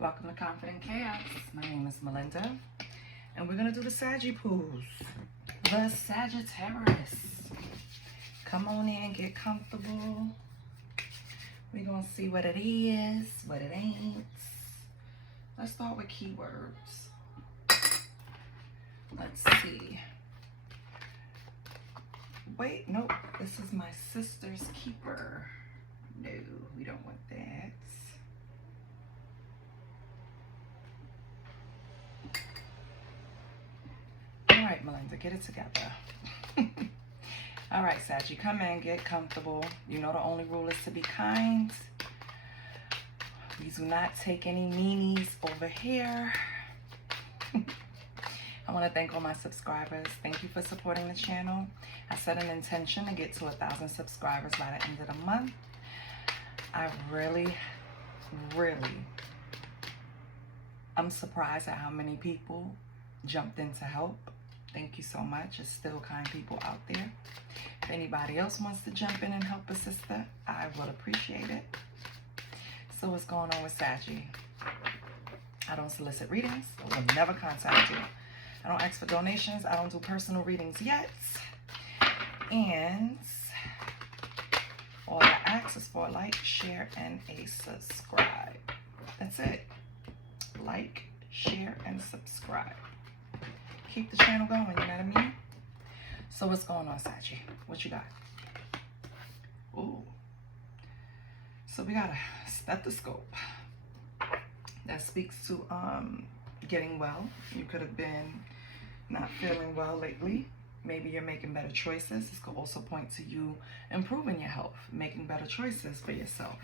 Welcome to Confident Chaos. My name is Melinda, and we're going to do the Saggy Poos. The Sagittarius. Come on in, get comfortable. We're going to see what it is, what it ain't. Let's start with keywords. Let's see. Wait, nope. This is my sister's keeper. No, we don't want that. All right, Melinda, get it together. All right, Saggy, come in, get comfortable. You know the only rule is to be kind. We do not take any meanies over here. I want to thank all my subscribers. Thank you for supporting the channel. I set an intention to get to 1,000 subscribers by the end of the month. I really, I'm surprised at how many people jumped in to help. Thank you so much. There's still kind people out there. If anybody else wants to jump in and help a sister, I would appreciate it. So what's going on with Saggy? I don't solicit readings. I will never contact you. I don't ask for donations. I don't do personal readings yet. And all I ask is for a like, share, and a subscribe. That's it. Like, share, and subscribe. Keep the channel going, you know what I mean? So what's going on, Saggy? What you got? Ooh. So we got a stethoscope. That speaks to getting well. You could have been not feeling well lately. Maybe you're making better choices. This could also point to you improving your health, making better choices for yourself.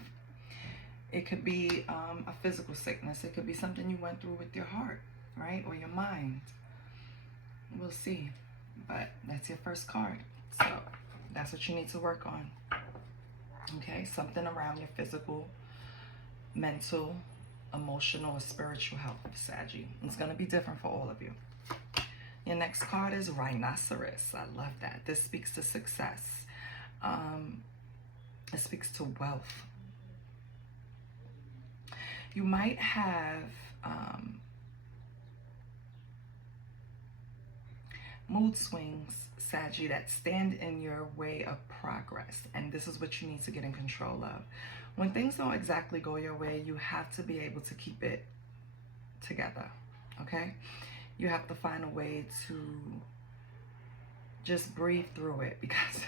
It could be a physical sickness. It could be something you went through with your heart, right? Or your mind. We'll see. But that's your first card. So that's what you need to work on. Okay? Something around your physical, mental, emotional, or spiritual health, Saggy. It's going to be different for all of you. Your next card is Rhinoceros. I love that. This speaks to success. It speaks to wealth. You might have mood swings, Saggy, that stand in your way of progress. And this is what you need to get in control of. When things don't exactly go your way, you have to be able to keep it together, okay? You have to find a way to just breathe through it because,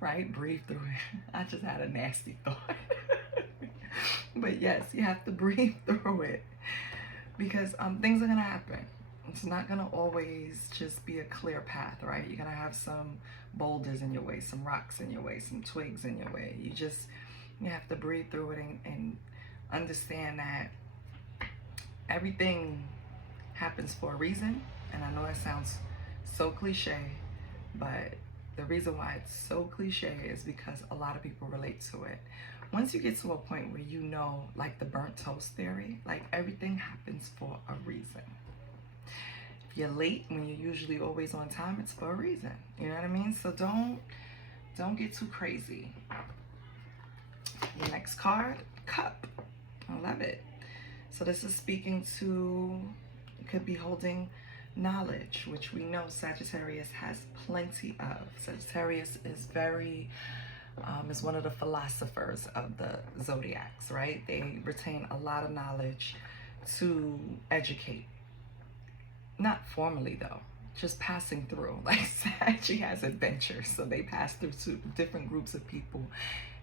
right? Breathe through it. I just had a nasty thought. But yes, you have to breathe through it because things are going to happen. It's not going to always just be a clear path, right? You're going to have some boulders in your way, some rocks in your way, some twigs in your way. You have to breathe through it and understand that everything happens for a reason. And I know that sounds so cliche, but the reason why it's so cliche is because a lot of people relate to it. Once you get to a point where you know, like the burnt toast theory, like everything happens for a reason. If you're late when you're usually always on time, it's for a reason. You know what I mean? So don't get too crazy. Your next card, Cup. I love it. So this is speaking to, it could be holding knowledge, which we know Sagittarius has plenty of. Sagittarius is is one of the philosophers of the zodiacs, right? They retain a lot of knowledge to educate. Not formally though, just passing through. Like Saggy has adventures, so they pass through to different groups of people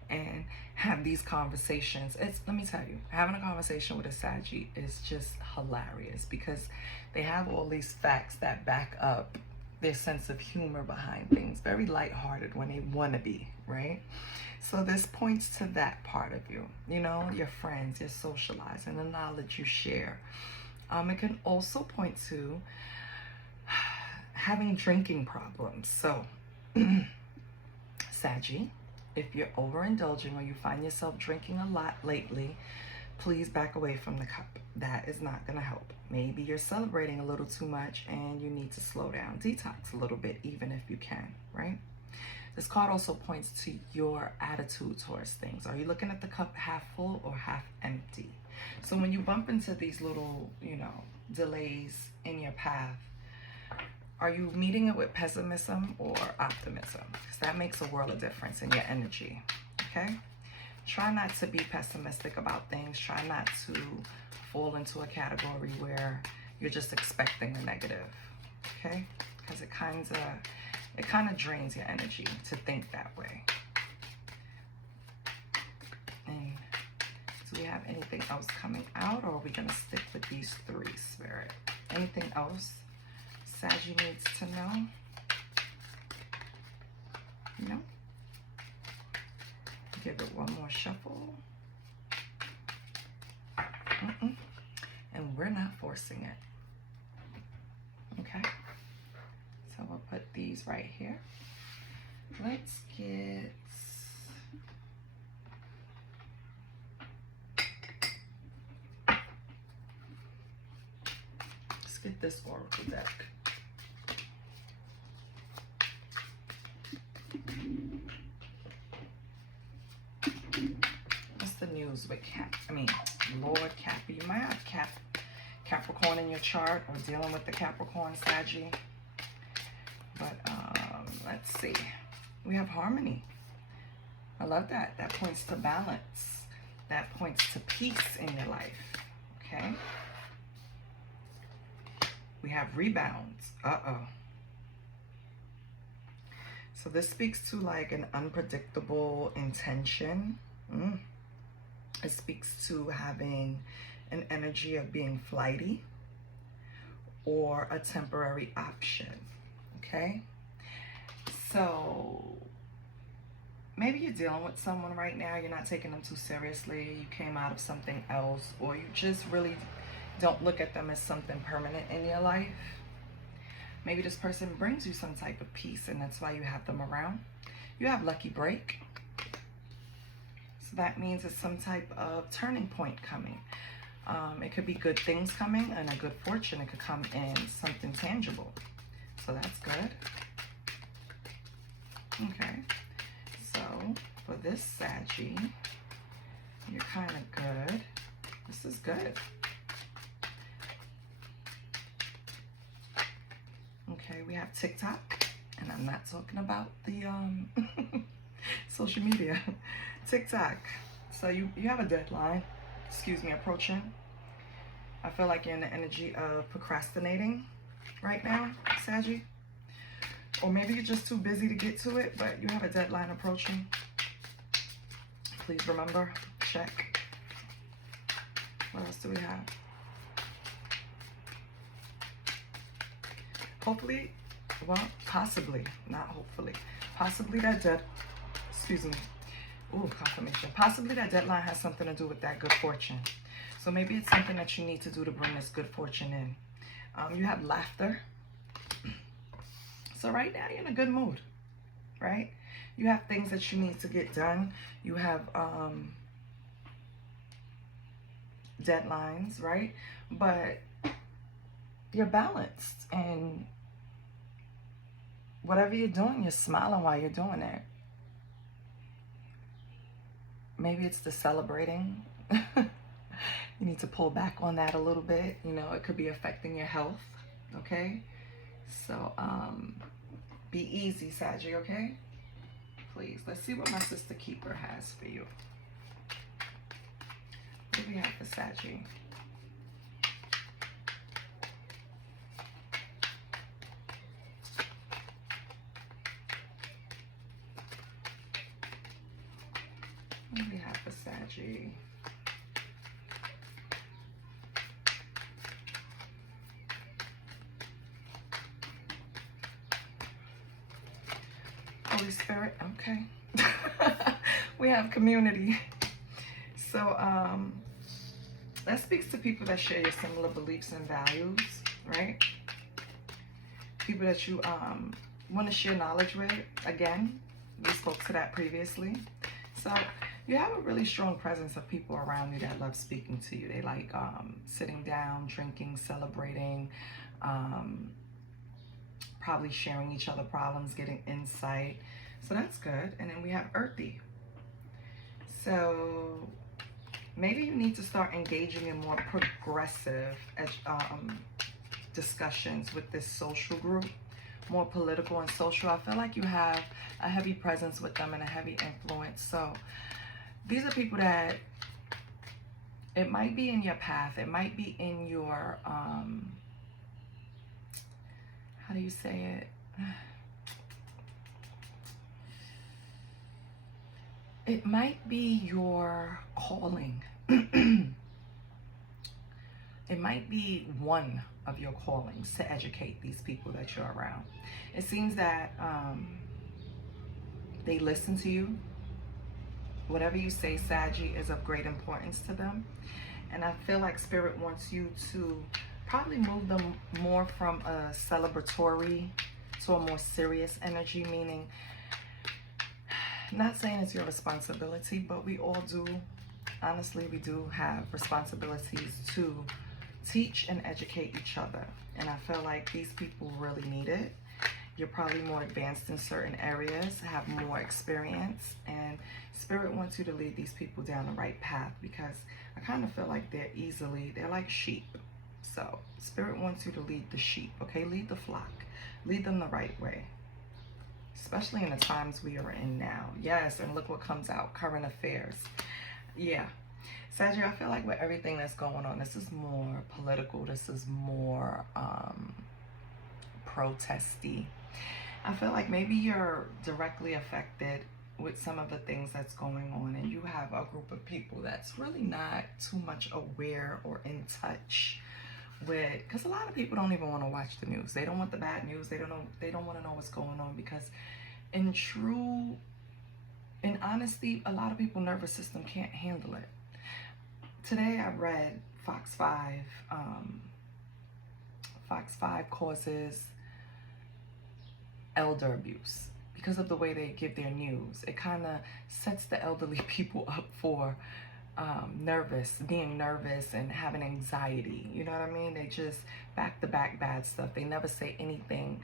and have these conversations. Let me tell you, having a conversation with a Saggy is just hilarious because they have all these facts that back up their sense of humor behind things. Very lighthearted when they want to be, right? So this points to that part of you, you know, your friends, your socializing, the knowledge you share. It can also point to having drinking problems. So, Saggy, if you're overindulging or you find yourself drinking a lot lately, please back away from the cup. That is not going to help. Maybe you're celebrating a little too much and you need to slow down, detox a little bit, even if you can, right? This card also points to your attitude towards things. Are you looking at the cup half full or half empty? So when you bump into these little, you know, delays in your path, are you meeting it with pessimism or optimism? Because that makes a world of difference in your energy, okay? Try not to be pessimistic about things. Try not to fall into a category where you're just expecting the negative, okay? Because it kind of drains your energy to think that way. And do we have anything else coming out, or are we going to stick with these three, Spirit? Anything else Saggy needs to know? No? Give it one more shuffle. And we're not forcing it. Okay? So we'll put these right here. Let's get... Let's get this oracle deck. What's the news with Lord Cap? You might have Capricorn in your chart, or dealing with the Capricorn Saggy. But let's see. We have harmony. I love that. That points to balance. That points to peace in your life. Okay? We have rebounds. So this speaks to like an unpredictable intention. It speaks to having an energy of being flighty or a temporary option. Okay? So maybe you're dealing with someone right now. You're not taking them too seriously. You came out of something else, or you just really don't look at them as something permanent in your life. Maybe this person brings you some type of peace, and that's why you have them around. You have lucky break. So that means it's some type of turning point coming. It could be good things coming, and a good fortune. It could come in something tangible. So that's good. Okay. So for this Saggy, you're kind of good. This is good. Okay, we have TikTok, and I'm not talking about the social media. TikTok. So you have a deadline, approaching. I feel like you're in the energy of procrastinating right now, Saggy. Or maybe you're just too busy to get to it, but you have a deadline approaching. Please remember, check. What else do we have? Hopefully, well, possibly, not hopefully. Possibly that confirmation. Possibly that deadline has something to do with that good fortune. So maybe it's something that you need to do to bring this good fortune in. You have laughter. So right now you're in a good mood, right? You have things that you need to get done. You have deadlines, right? But you're balanced, and whatever you're doing, you're smiling while you're doing it. Maybe it's the celebrating. You need to pull back on that a little bit. You know, it could be affecting your health, okay? So, be easy, Saggy, okay? Please, let's see what my sister Keeper has for you. What do we have for Saggy? What do we have for Saggy? Holy Spirit, okay. We have community. So that speaks to people that share your similar beliefs and values, right? People that you want to share knowledge with. Again, we spoke to that previously. So you have a really strong presence of people around you that love speaking to you. They like sitting down, drinking, celebrating, probably sharing each other problems, getting insight. So that's good. And then we have Earthy. So maybe you need to start engaging in more progressive discussions with this social group, more political and social. I feel like you have a heavy presence with them and a heavy influence. So these are people that it might be in your path. It might be in your, how do you say it? It might be your calling. It might be one of your callings to educate these people that you're around. It seems that they listen to you. Whatever you say, Saggy, is of great importance to them. And I feel like Spirit wants you to probably move them more from a celebratory to a more serious energy, meaning, not saying it's your responsibility, but we all do, honestly, we do have responsibilities to teach and educate each other. And I feel like these people really need it. You're probably more advanced in certain areas, have more experience, and Spirit wants you to lead these people down the right path, because I kind of feel like they're like sheep. So Spirit wants you to lead the sheep, okay? Lead the flock. Lead them the right way. Especially in the times we are in now. Yes, and look what comes out, current affairs. Yeah. Sagittarius, I feel like with everything that's going on, this is more political. This is more protesty. I feel like maybe you're directly affected with some of the things that's going on, and you have a group of people that's really not too much aware or in touch with, because a lot of people don't even want to watch the news. They don't want the bad news. They don't want to know what's going on, because in honesty, a lot of people's nervous system can't handle it. Today I read Fox 5. Fox 5 causes elder abuse because of the way they give their news. It kind of sets the elderly people up for being nervous and having anxiety. You know what I mean? They just back to back bad stuff. They never say anything,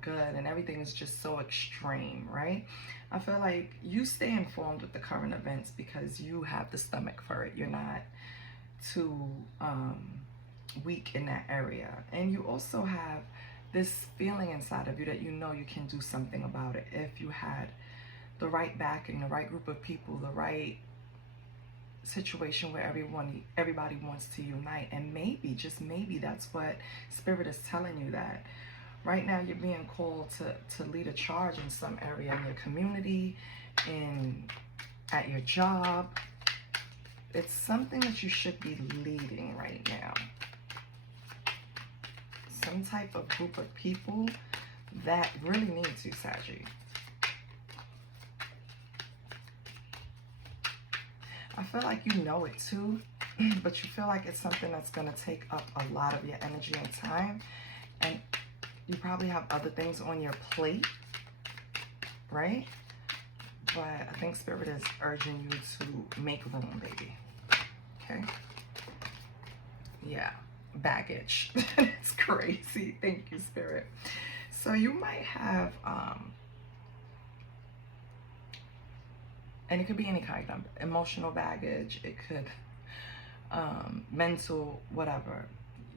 good, and everything is just so extreme, right? I feel like you stay informed with the current events because you have the stomach for it. You're not too weak in that area. And you also have this feeling inside of you that you can do something about it if you had the right backing, the right group of people, the right situation where everybody wants to unite. And maybe, just maybe, that's what Spirit is telling you, that right now you're being called to lead a charge in some area in your community, at your job. It's something that you should be leading right now. Some type of group of people that really needs you, Saggy. I feel like you know it too, but you feel like it's something that's going to take up a lot of your energy and time, and you probably have other things on your plate, right? But I think Spirit is urging you to make room, baby. Okay? Yeah. Baggage. It's crazy. Thank you, Spirit. So you might have, and it could be any kind of emotional baggage. It could, mental, whatever.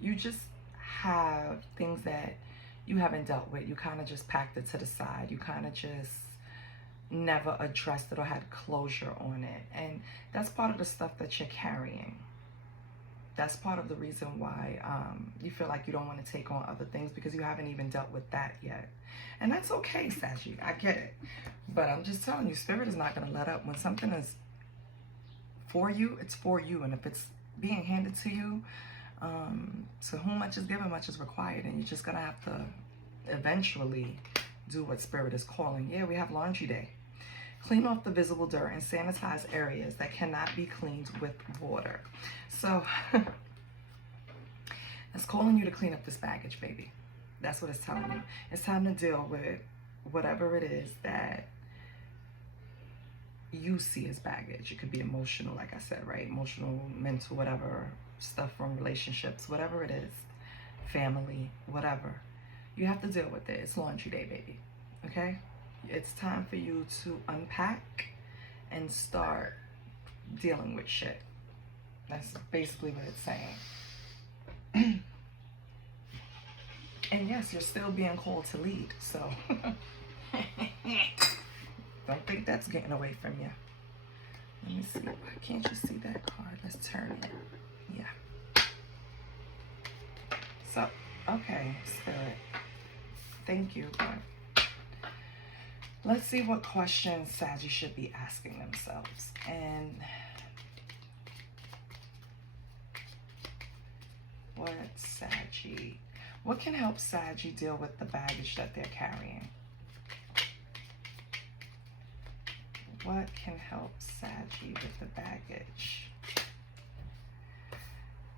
You just have things that you haven't dealt with. You kind of just packed it to the side. You kind of just never addressed it or had closure on it. And that's part of the stuff that you're carrying. That's part of the reason why you feel like you don't want to take on other things, because you haven't even dealt with that yet. And that's okay, Saggy. I get it. But I'm just telling you, Spirit is not going to let up. When something is for you, it's for you. And if it's being handed to you, to whom much is given, much is required. And you're just going to have to eventually do what Spirit is calling. Yeah, we have laundry day. Clean off the visible dirt and sanitize areas that cannot be cleaned with water. So it's calling you to clean up this baggage, baby. That's what it's telling you. It's time to deal with whatever it is that you see as baggage. It could be emotional, like I said, right? Emotional, mental, whatever, stuff from relationships, whatever it is, family, whatever. You have to deal with it. It's laundry day, baby. Okay? It's time for you to unpack and start dealing with shit. That's basically what it's saying. And yes, you're still being called to lead. So don't think that's getting away from you. Let me see. Why can't you see that card? Let's turn it. Yeah. So, okay, Spirit. Thank you. But let's see what questions Saggy should be asking themselves. And what can help Saggy deal with the baggage that they're carrying? What can help Saggy with the baggage?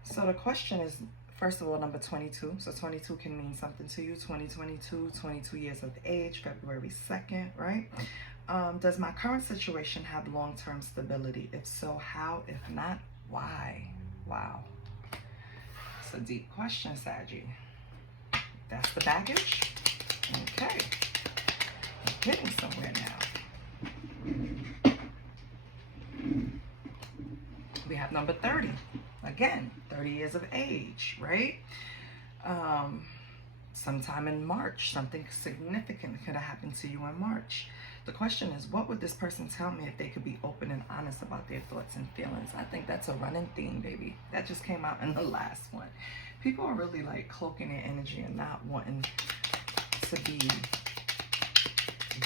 So the question is, first of all, number 22. So 22 can mean something to you. 2022, 22 years of age, February 2nd, right? Does my current situation have long-term stability? If so, how? If not, why? Wow. It's a deep question, Saggy. That's the baggage? Okay. I'm getting somewhere now. We have number 30. Again, 30 years of age, right? Sometime in March, something significant could have happened to you in March. The question is, what would this person tell me if they could be open and honest about their thoughts and feelings? I think that's a running theme, baby. That just came out in the last one. People are really like cloaking their energy and not wanting to be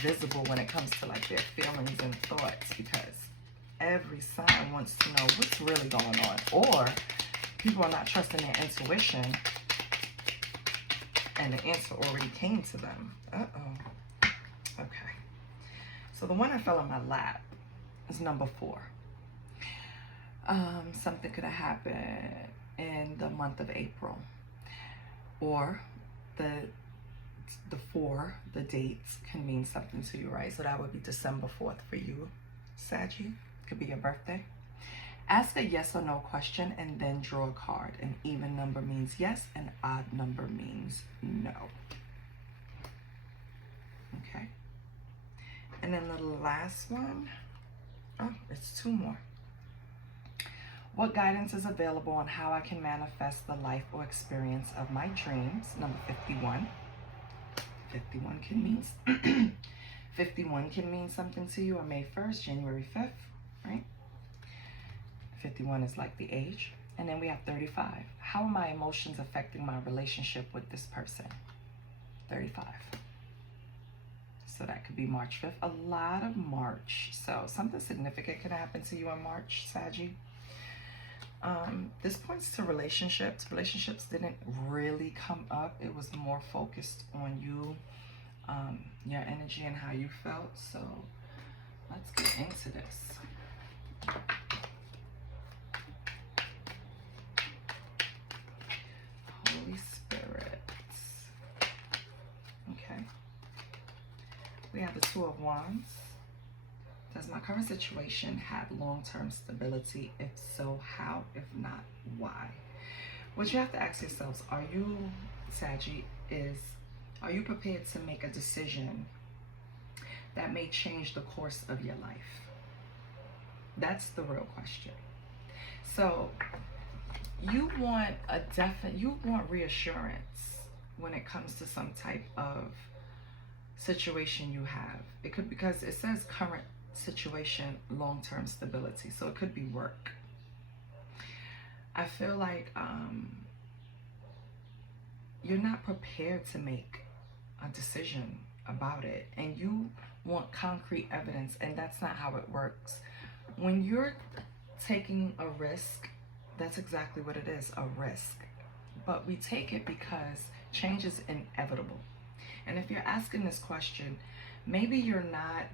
visible when it comes to like their feelings and thoughts, because every sign wants to know what's really going on, or people are not trusting their intuition and the answer already came to them. Okay, so the one I fell in my lap is number 4. Something could have happened in the month of April, or the 4, the dates can mean something to you, right? So that would be December 4th for you, Saggy. Could be your birthday. Ask a yes or no question and then draw a card. An even number means yes, an odd number means no. Okay. And then the last one, it's 2 more. What guidance is available on how I can manifest the life or experience of my dreams? Number 51. 51 can mean 51 can mean something to you on May 1st, January 5th, right? 51 is like the age. And then we have 35. How are my emotions affecting my relationship with this person? 35. So that could be March 5th. A lot of March. So something significant can happen to you in March, Saggy. This points to relationships. Relationships didn't really come up. It was more focused on you, your energy and how you felt. So let's get into this. Holy Spirit. Okay. We have the 2 of Wands. Does my current situation have long-term stability? If so, how? If not, why? What you have to ask yourselves, are you, Saggy, are you prepared to make a decision that may change the course of your life? That's the real question. So you want reassurance when it comes to some type of situation you have. It could, because it says current situation, long-term stability, so it could be work. I feel like you're not prepared to make a decision about it, and you want concrete evidence, and that's not how it works. When you're taking a risk, that's exactly what it is, a risk. But we take it because change is inevitable. And if you're asking this question, maybe you're not,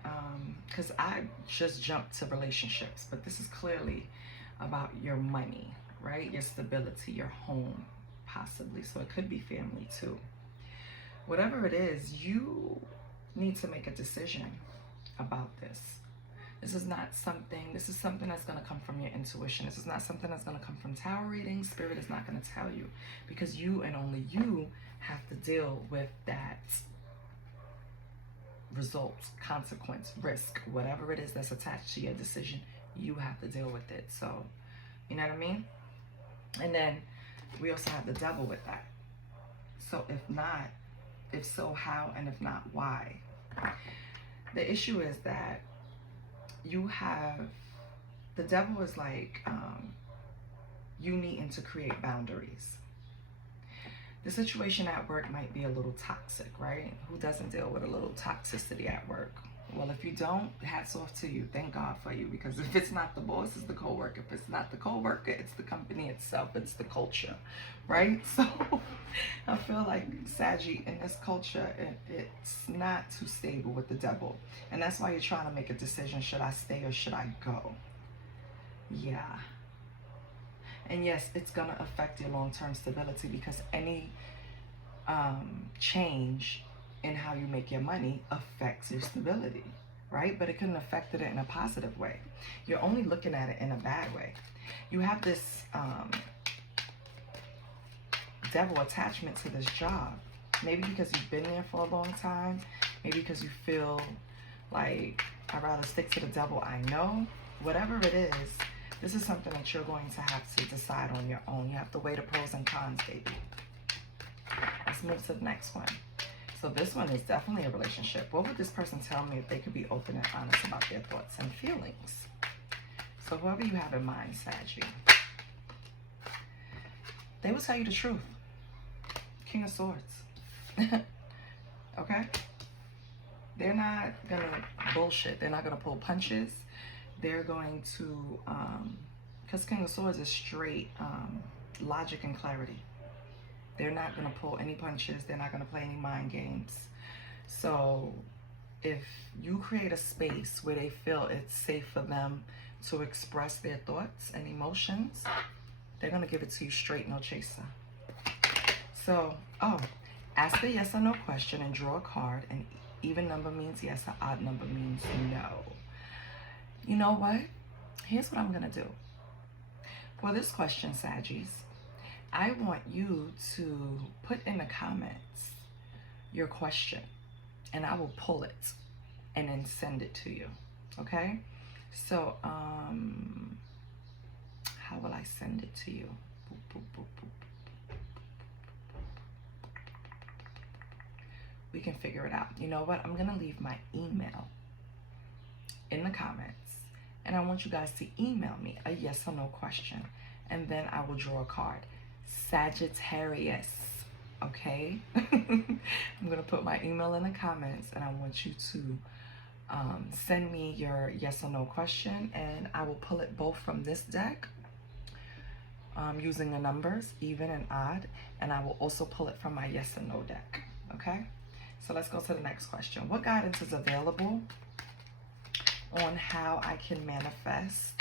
because I just jumped to relationships, but this is clearly about your money, right? Your stability, your home, possibly. So it could be family too. Whatever it is, you need to make a decision about this. This is something that's going to come from your intuition. This is not something that's going to come from tarot reading. Spirit is not going to tell you, because you and only you have to deal with that result, consequence, risk, whatever it is that's attached to your decision. You have to deal with it. So You know what I mean? And then we also have the devil with that. So if not, if so, how? And if not, why? The issue is that you have, the devil is like you needing to create boundaries. The situation at work might be a little toxic, right? Who doesn't deal with a little toxicity at work? Well, if you don't, hats off to you. Thank God for you, because if it's not the boss, it's the co-worker. If it's not the co-worker, it's the company itself. It's the culture, right? So I feel like Saggy, in this culture, it's not too stable with the devil. And that's why you're trying to make a decision. Should I stay or should I go? Yeah. And yes, it's going to affect your long-term stability, because any change in how you make your money affects your stability, right? But it can affect it in a positive way. You're only looking at it in a bad way. You have this devil attachment to this job. Maybe because you've been there for a long time. Maybe because you feel like, I'd rather stick to the devil I know. Whatever it is, this is something that you're going to have to decide on your own. You have to weigh the pros and cons, baby. Let's move to the next one. So this one is definitely a relationship. What would this person tell me if they could be open and honest about their thoughts and feelings? So whoever you have in mind, Saggy, they will tell you the truth. King of Swords. Okay? They're not going to bullshit. They're not going to pull punches. They're going to, because King of Swords is straight logic and clarity. They're not going to pull any punches. They're not going to play any mind games. So if you create a space where they feel it's safe for them to express their thoughts and emotions, they're going to give it to you straight, no chaser. So, ask a yes or no question and draw a card. An even number means yes, an odd number means no. You know what? Here's what I'm going to do. For this question, Saggies, I want you to put in the comments your question, and I will pull it and then send it to you. Okay? So, how will I send it to you? Boop, boop, boop, boop. We can figure it out. You know what? I'm going to leave my email in the comments, and I want you guys to email me a yes or no question, and then I will draw a card. Sagittarius, okay? I'm going to put my email in the comments, and I want you to send me your yes or no question, and I will pull it both from this deck using the numbers, even and odd, and I will also pull it from my yes and no deck, okay? So let's go to the next question. What guidance is available on how I can manifest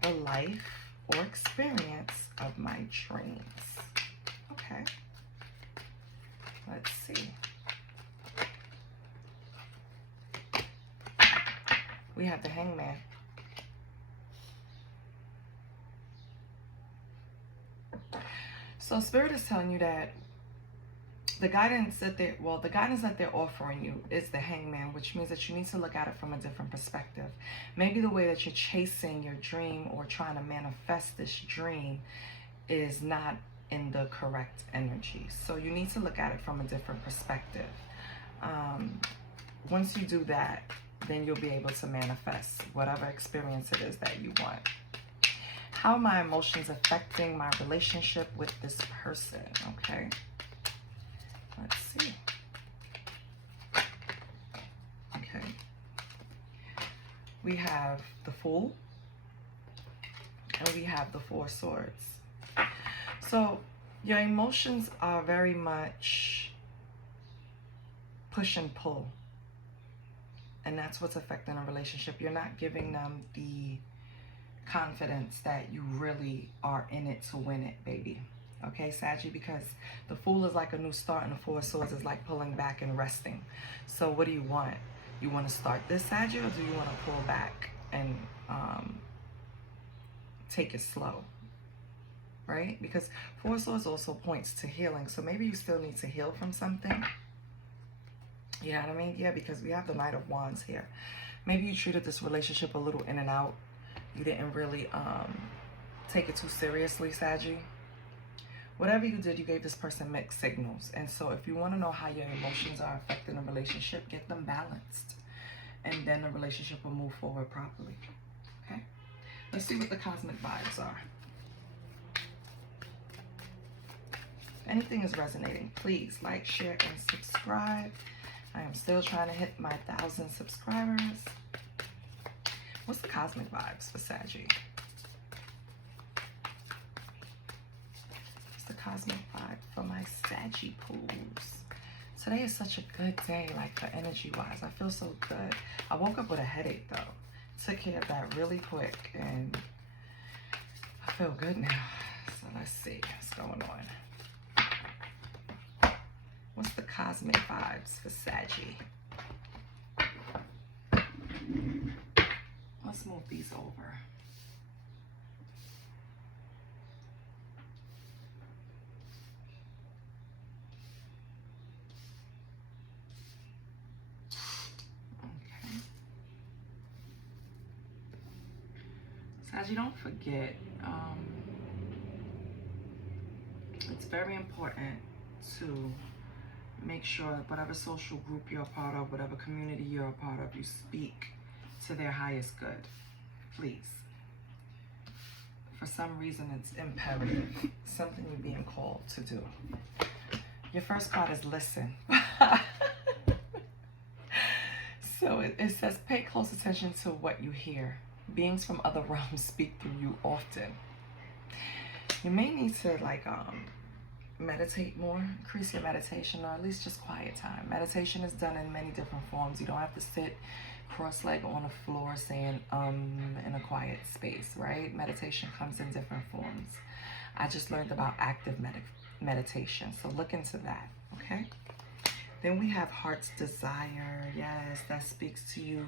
the life or experience of my dreams? Okay. Let's see. We have the Hangman. So Spirit is telling you that the guidance that they're offering you is the Hangman, which means that you need to look at it from a different perspective. Maybe the way that you're chasing your dream or trying to manifest this dream is not in the correct energy. So you need to look at it from a different perspective. Once you do that, then you'll be able to manifest whatever experience it is that you want. How are my emotions affecting my relationship with this person? Okay. Let's see. Okay. We have the Fool, and we have the Four Swords. So your emotions are very much push and pull. And that's what's affecting a relationship. You're not giving them the confidence that you really are in it to win it, baby. Okay, Saggy, because the Fool is like a new start and the Four Swords is like pulling back and resting. So what do you want? You want to start this, Saggy, or do you want to pull back and take it slow? Right? Because Four Swords also points to healing. So maybe you still need to heal from something. You know what I mean? Yeah, because we have the Knight of Wands here. Maybe you treated this relationship a little in and out. You didn't really take it too seriously, Saggy. Whatever you did, you gave this person mixed signals. And so if you want to know how your emotions are affecting a relationship, get them balanced. And then the relationship will move forward properly. Okay? Let's see what the cosmic vibes are. If anything is resonating, please like, share, and subscribe. I am still trying to hit my 1,000 subscribers. What's the cosmic vibes for Saggy? What's the cosmic vibe for my Saggy pools? Today is such a good day, like for energy-wise. I feel so good. I woke up with a headache, though. Took care of that really quick, and I feel good now. So let's see what's going on. What's the cosmic vibes for Saggy? Let's move these over. Okay. Saggy, don't forget, it's very important to make sure whatever social group you're a part of, whatever community you're a part of, you speak to their highest good, please. For some reason, it's imperative, something you're being called to do. Your first part is listen. So it says, pay close attention to what you hear. Beings from other realms speak through you often. You may need to meditate more, increase your meditation, or at least just quiet time. Meditation is done in many different forms. You don't have to sit cross-legged on the floor saying in a quiet space, right? Meditation comes in different forms. I just learned about active meditation, so look into that, okay? Then we have heart's desire. Yes, that speaks to you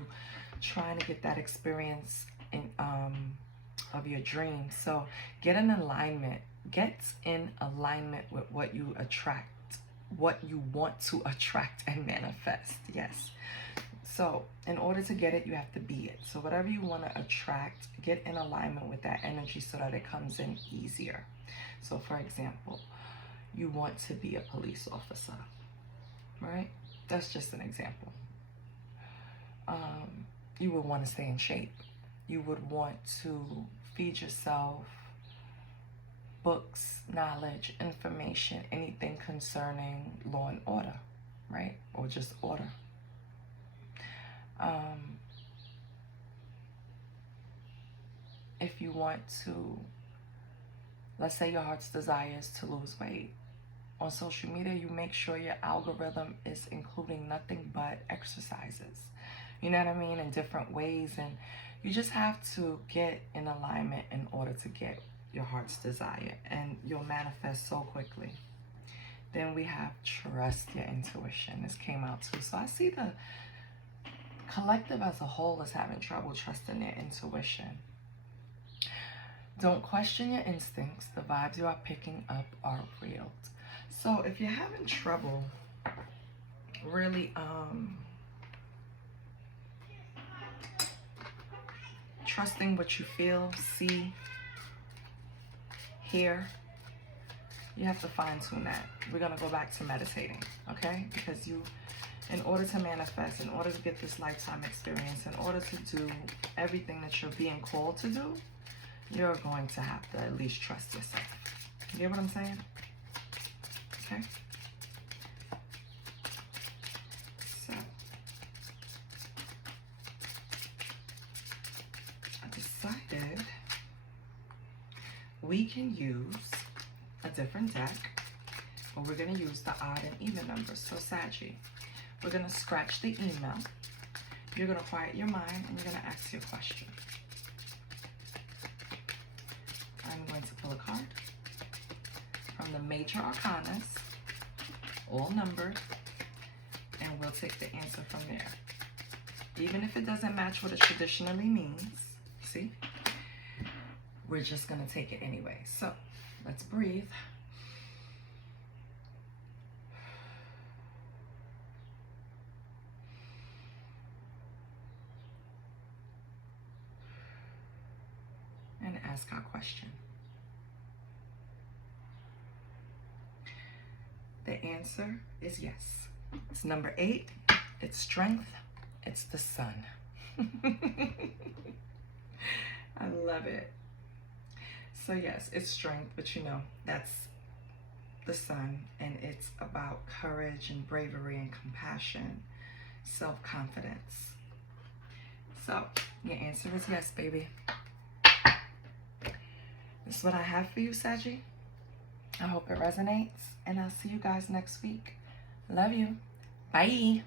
trying to get that experience in of your dreams. So get in alignment with what you attract, what you want to attract and manifest. Yes. So in order to get it, you have to be it. So whatever you want to attract, get in alignment with that energy so that it comes in easier. So for example, you want to be a police officer, right? That's just an example. You would want to stay in shape. You would want to feed yourself books, knowledge, information, anything concerning law and order, right? Or just order. If you want to, let's say your heart's desire is to lose weight, on social media, you make sure your algorithm is including nothing but exercises. You know what I mean? In different ways. And you just have to get in alignment in order to get your heart's desire. And you'll manifest so quickly. Then we have trust your intuition. This came out too. So I see the collective as a whole is having trouble trusting their intuition. Don't question your instincts. The vibes you are picking up are real. So if you're having trouble really trusting what you feel, see, hear, you have to fine tune that. We're going to go back to meditating, okay? Because in order to manifest, in order to get this lifetime experience, in order to do everything that you're being called to do, you're going to have to at least trust yourself. You get what I'm saying? Okay? So, I decided we can use a different deck, but we're going to use the odd and even numbers. So, Saggy, we're going to scratch the email. You're going to quiet your mind, and you're going to ask your question. I'm going to pull a card from the major arcanas, all numbered, and we'll take the answer from there. Even if it doesn't match what it traditionally means, see, we're just going to take it anyway. So let's breathe. And ask our question. The answer is yes. It's number 8. It's strength. It's the sun. I love it. So yes, it's strength, but you know, that's the sun, and it's about courage and bravery and compassion, self-confidence. So your answer is yes, baby. This is what I have for you, Saggy. I hope it resonates, and I'll see you guys next week. Love you. Bye.